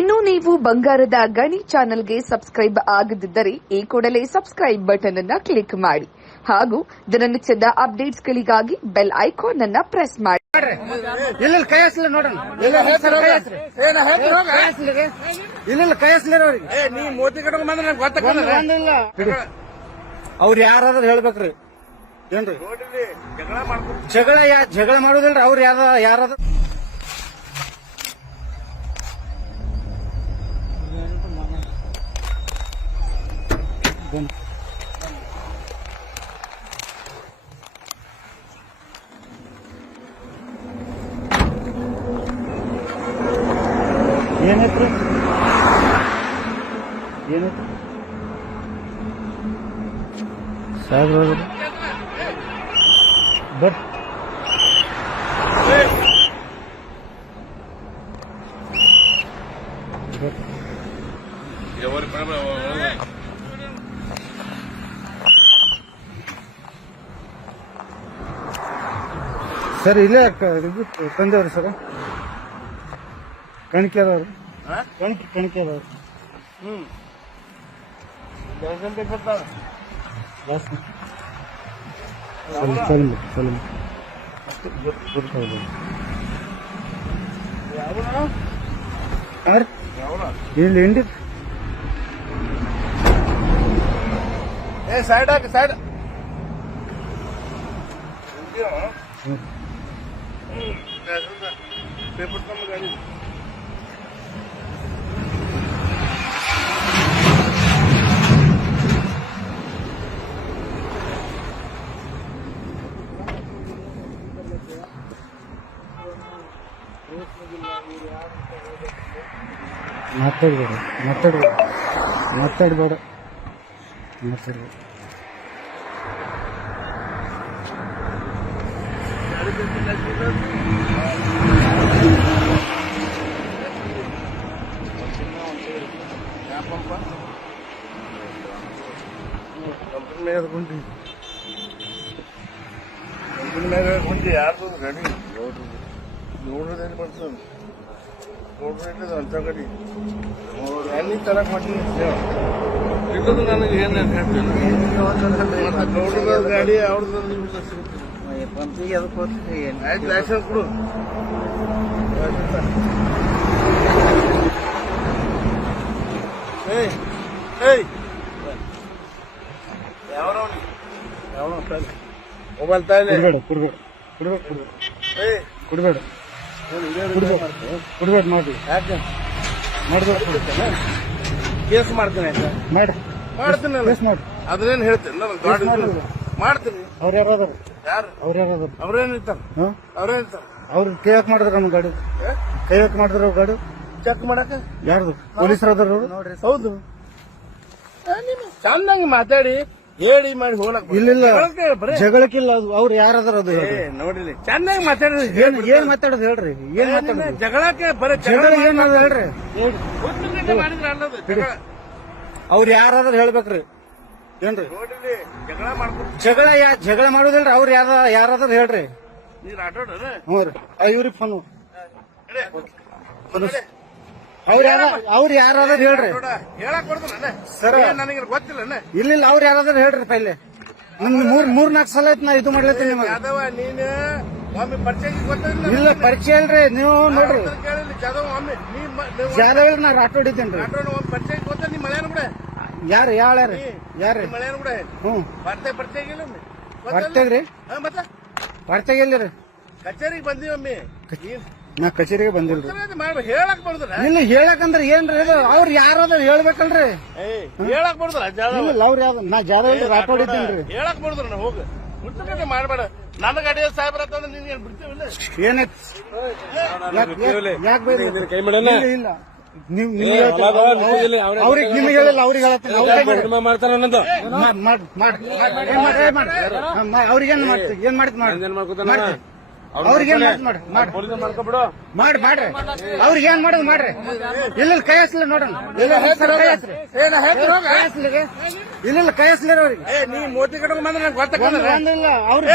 ಇನ್ನು ನೀವು ಬಂಗಾರದ ಗಣಿ ಚಾನೆಲ್ಗೆ ಸಬ್ಸ್ಕ್ರೈಬ್ ಆಗದಿದ್ದರೆ ಈ ಕೂಡಲೇ ಸಬ್ಸ್ಕ್ರೈಬ್ ಬಟನ್ ಅನ್ನ ಕ್ಲಿಕ್ ಮಾಡಿ ಹಾಗೂ ದಿನನಿತ್ಯದ ಅಪ್ಡೇಟ್ಸ್ಗಳಿಗಾಗಿ ಬೆಲ್ ಐಕಾನ್ ಅನ್ನ ಪ್ರೆಸ್ ಮಾಡಿ. ಇಲ್ಲ ಕೈ ಹಸ್ಲ ನೋಡೋಣ ಇಲ್ಲ ಕೈ ನೀ ಮೋತಿ ಕಟ್ಕೊಂಡ್ ಬಂದ್ರೆ ನಂಗೆ ಗೊತ್ತಾಗಲ್ಲ ಒಂದಿಲ್ಲ ಅವ್ರು ಯಾರಾದ್ರೂ ಹೇಳ್ಬೇಕ್ರಿ. ಏನ್ರಿ? ಜಗಳ ಮಾಡ್ಕೊಂಡು ಜಗಳ ಯಾ ಜಗಳ ಮಾಡೋದಿಲ್ರಿ. ಅವ್ರು ಯಾರ ಯಾರಾದ್ರೂ ಏನೈತ್ರಿ ಏನೈತ್ರಿ ಸಾಹೇಬ್ರ ಬರ್ ಸರ್ ಇಲ್ಲೇ ಕ- ಇದು ಸರ್ ಇಲ್ಲೇ ಅದಾವ್ರಿ ಸರ್. ಕಣಿಕೆ ಅದಾವ್ರಿ ಹ್ಮ್. ಗಂಟೆ ಸರಿ ಸಲಮ್ ಇಲ್ಲಿ ಹಿಂಡಿ ಏ ಸೈಡ್ ಹಾಕಿ ಸೈಡ್ ಪೇಪರ್ ತಮ್ಮ ಗಾಡಿ ಮಾತಾಡ್ಬೇಡ ಮಾತಾಡ್ಬೇಡ ಮಾತಾಡ್ಬೇಡ ಮಾತಾಡ್ಬೇಡ. ಕಂಪನಿ ಮೇಲೆ మీద గుండి. గుండి మీద గుండి ఆడుతుంది కానీ రోడ్డు నూనె దాన్ని పడుతుంది రోడ్డు పెట్టలేదు అంత ఒకటి. అన్ని తనకు మట్టి తిరుగుతుంది నన్ను ఏం రోడ్డు మీద గాడి ఆడుతుంది. లైసెన్స్ కూడా Hey! ಮೊಬೈಲ್ ತಾಯಿಲೆ ಕುಡ್ಬೇಡ ಕುಡ್ಬೇಡ ಕುಡ್ಬೇಡ ಕುಡ್ಬೇಡ. ಕುಡ್ಬೇಡ ಮಾಡಿ ಯಾಕೆ? ಮಾಡ್ಬೇಕು ಕೇಸ್ ಮಾಡ್ತೀನಿ ಆಯ್ತಾ? ಮಾಡಿ. ಮಾಡ್ತೀನಿ. ಕೇಸ್ ಮಾಡಿ. ಅದ್ರೇನು ಹೇಳ್ತೀನಿ? ನಾನು ಗಾಡಿ. ಮಾಡ್ತೀನಿ. ಅವ್ರು ಯಾರು ಅದಾರ ಯಾರು? ಅವ್ರು ಯಾರು ಅದಾರ ಅವ್ರೇನ್ ಇರ್ತಾರ ಅವ್ರೇನ್ ಇರ್ತಾರ ಅವ್ರು ಕೈ ಹಾಕಿ ಮಾಡಿದ್ರ ನಮ್ಮ ಗಾಡಿ? ಕೈ ಹಾಕಿ ಮಾಡಿದ್ರ ಅವ್ರ ಗಾಡಿ? ಚೆಕ್ ಮಾಡಕ ಯಾರ್ದು? ಪೊಲೀಸರು ಅದಾರ ಅವ್ರು? ಹೌದು. ಚಂದಂಗ್ ಮಾತಾಡಿ. ಹೇಳಿ ಮಾಡಿ ಹೋಗ್ಲಕ್ ಇಲ್ಲ ಜಗಳಕ್ಕಿಲ್ಲ ಅದು. ಅವ್ರು ಯಾರದಾರ ಅದು ನೋಡಿಲಿ ಚೆನ್ನಾಗಿ ಮಾತಾಡೋದು ಏನ್ ಏನ್ ಮಾತಾಡೋದು ಹೇಳ್ರಿ. ಏನ್ ಮಾತಾಡೋದು? ಜಗಳಕ್ಕೆ ಬರೀ ಜಗಳ ಏನ್ ಅದ ಹೇಳ್ರಿ. ಅವ್ರು ಯಾರಾದ್ರೂ ಹೇಳ್ಬೇಕ್ರಿ. ಏನ್ರಿ? ಜಗಳ ಜಗಳ ಯಾ ಜಗಳ ಮಾಡೋದಿಲ್ರಿ. ಅವ್ರು ಯಾರ ಯಾರಾದ್ರೂ ಹೇಳ್ರಿ. ನೀರ್ ಆಟೋಡ ಹ್ಞೂ ರೀ. ಆ, ಫೋನ್ ಫೋನ್ ಅವ್ರ ಯಾರ ಅವ್ರು ಯಾರಾದ್ರೂ ಹೇಳ್ರಿ. ಹೇಳಕ್ ಕೊಡ್ತಾನ ಸರ್. ನನಗೆ ಗೊತ್ತಿಲ್ಲ ಇಲ್ಲ ಇಲ್ಲ ಅವ್ರ ಯಾರಾದ್ರೂ ಹೇಳ್ರಿ ಪೈಲೆ. ನಮ್ ಮೂರ್ ಮೂರ್ ನಾಲ್ಕು ಸಲ ಆಯ್ತು ನಾ ಇದು ಮಾಡ್ಲತ್ತೀನಿ ನಿಮಗೆ. ಯಾದವ ನೀನು ಒಮ್ಮೆ ಪರಿಚಯ ಗೊತ್ತಿಲ್ಲ ಇಲ್ಲ ಪರಿಚಯ ಇಲ್ರಿ. ನೀವು ನೋಡ್ರಿ. ಕೇಳಿಲ್ಲ ಜಾದವ್ ಒಮ್ಮೆ ನೀ ನೀವು ಜಾದವ್ ನಾ ರಾಟೋ ರೀ. ಆಟೋಡ ಒಮ್ಮೆ ಪರಿಚಯ ಗೊತ್ತ ನೀ ಮಳೆನ ಬಿಡ. ಯಾರು ಯಾಳ್ಯಾರ ಯಾರು? ನೀ ಮಳೆನ ಬಿಡು. ಹ್ಞೂ. ಬರ್ತೆ ಪರಿಚಯ ಇಲ್ಲ? ಬರ್ತೆಗ್ರಿ. ರೀ ಮತ್ತ? ಬರ್ತೆಗ ಎಲ್ಲಿರಿ ಕಚೇರಿಗೆ ಬಂದೀವಮ್ಮಿ ನಾ ಕಚೇರಿಗೆ ಬಂದಿಲ್ರಿ. ಹೇಳಕ್ ಇಲ್ಲ ಹೇಳಕಂದ್ರೆ ಏನ್ರಿ ಇದು ಅವ್ರು ಯಾರಾದ್ರೂ ಹೇಳ್ಬೇಕಲ್ರಿ? ಹೇಳಕ್ ಇಲ್ಲ ಅವ್ರು ಯಾವ್ದು ನಾ ಜಾದವ್ ಇಲ್ಲಿ ಹೇಳಕ್ ನಾ ಹೋಗ. ಮುಟ್ಟಕತೆ ಮಾಡ್ಬೇಡ. ನನ್ನ ಗಾಡಿ ಸಾಹೇಬ್ರ ಅಂತಂದ್ರೆ ನೀನ್ ಏನ್ ಬಿಡ್ತೀವಿಲ್ಲ ಏನೈತ್ ಯಾಕೆ ಬೈದ್ರಿ? ಕೈ ಮಾಡಲ್ಲ ಇಲ್ಲ ಇಲ್ಲ. ನೀವ್ ನಿಮ್ಗೆ ಅವ್ರಿಗೆ ನಿಮ್ಗೆ ಹೇಳಿಲ್ಲ ಅವ್ರಿಗೆ ಹೇಳತ್ತೀನಿ ಅವ್ರಿಗೆ ಮಾಡ್ತಾರ ಅನ್ನೋದು ಮಾಡ್ ಮಾಡ್ ಏನ್ ಮಾಡ್ರಿ ಏನ್ ಮಾಡ್ರಿ ಅವ್ರಿಗೆ ಏನ್ ಮಾಡ್ತೀವಿ ಏನ್ ಮಾಡಿದ್ ಮಾಡಿ ಏನ್ ಮಾಡ್ಕೊತಾನ ಮಾಡ್ರಿ ಅವ್ರಿಗೆ ಮಾಡ್ಕೊಬಿಡು. ಮಾಡಿ ಮಾಡ್ರಿ. ಅವ್ರಿಗೆ ಏನ್ ಮಾಡೋದು ಮಾಡ್ರಿ? ಇಲ್ಲ ಕೈ ಹಸ್ಲಿ ನೋಡೋಣ. ಇಲ್ಲ ಕೈ ಹಸ್ಲಿ. ಅವ್ರಿಗೆ. ಏ ನೀ ಮೋತಿ ಬಂದ್ರೆ ನಂಗೆ ಗೊತ್ತಾಗಲ್ಲ ಹೋಗು,